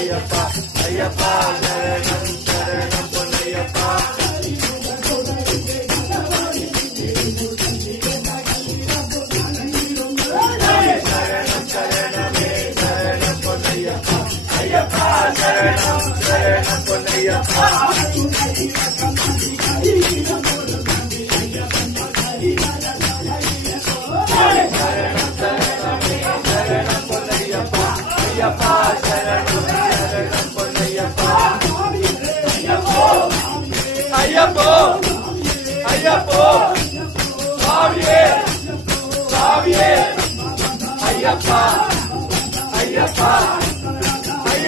பொன்னையப்பா ஐயப்பா சரணம் சரணம் பொன்னையப்பா சரணம் சரணமே சரணம் பொன்னையப்பா ஐயப்பா சரணம் சரணம் பொன்னையப்பா ஐயப்பா சரணம் சரணம் பொன்னையப்பா ஐயப்போ ஐயப்போ சாவியே சாவியே ஐயப்பா ஐயப்பா